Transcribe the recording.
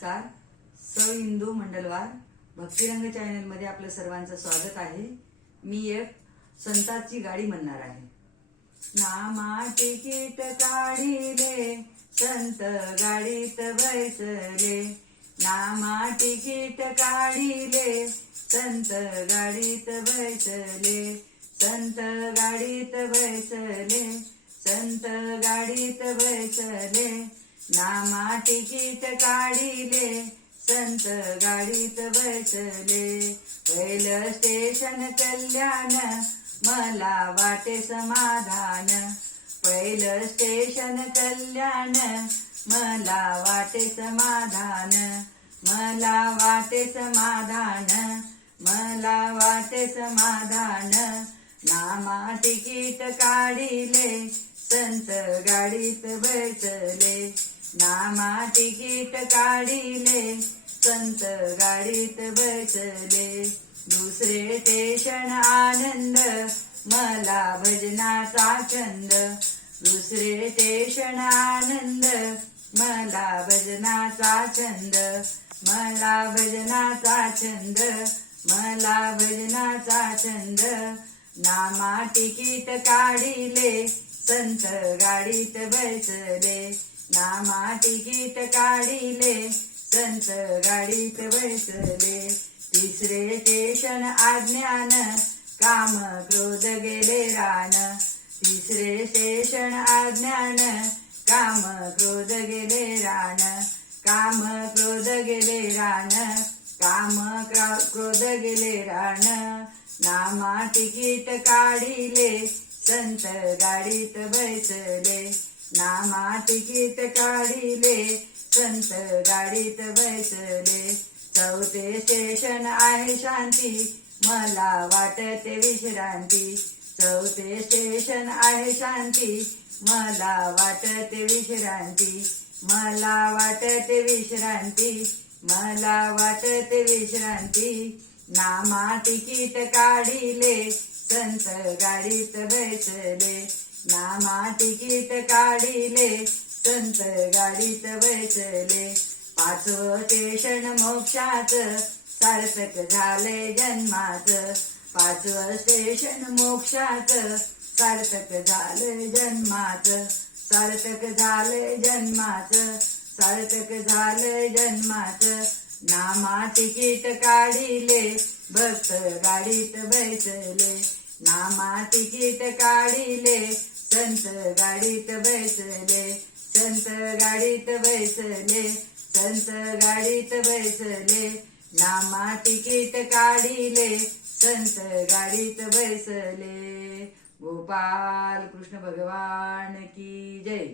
नमस्कार. सौ इंदू मंडलवार भक्तिरंग चॅनल मध्ये आपलं सर्वांचं स्वागत आहे. मी एक संताची गाडी म्हणणार आहे. नामा तिकीट काढिले संत गाडीत बैसले, नामा तिकीट काढिले संत गाडीत बैसले, संत गाडीत बैसले, संत गाडीत बैसले, नामा तिकीट काढिले संत गाडीत बैसले. पहिलं स्टेशन कल्याण मला वाटे समाधान, पहिलं स्टेशन कल्याण मला वाटे समाधान, मला वाटे समाधान, मला वाटे समाधान. नामा तिकीट काढिले संत गाडीत बैसले, नामा तिकीट काढिले संत गाडीत बैसले. दुसरे स्टेशन आनंद मला भजनाचा छंद, दुसरे स्टेशन आनंद मला भजनाचा छंद, मला भजनाचा छंद, मला भजनाचा छंद. नामा तिकीट काढिले संत गाडीत बैसले, नामा तिकीट काढिले संत गाडीत बैसले. तिसरे स्टेशन अज्ञान काम क्रोध गेले रान, तिसरे स्टेशन अज्ञान काम क्रोध गेले रान, काम क्रोध गेले रान, काम क्रोध गेले रान. नामा तिकीट काढिले संत गाडीत बैसले, नामा तिकीट काढिले संत गाडीत बैसले. चौथे स्टेशन आहे शांती मला वाटते विश्रांती, चौथे स्टेशन आहे शांती मला वाटते विश्रांती, मला वाटते विश्रांती, मला वाटते विश्रांती. नामा तिकीट काढिले संत गाडीत बैसले, नामा तिकीट काढिले संत गाडीत बैसले. पाचवं स्टेशन मोक्षाचं सार्थक झाले जन्माचं, पाचवं स्टेशन मोक्षाचं सार्थक झाले जन्माचं, सार्थक झाले जन्माचं, सार्थक झाले जन्माचं. नामा तिकीट काढिले भक्त गाडीत बैसले, नामा तिकीट काढिले संत गाडीत बैसले, संत गाडीत बैसले, संत गाडीत बैसले. नामा तिकीट काढिले संत गाडीत बैसले. गोपाल कृष्ण भगवान की जय.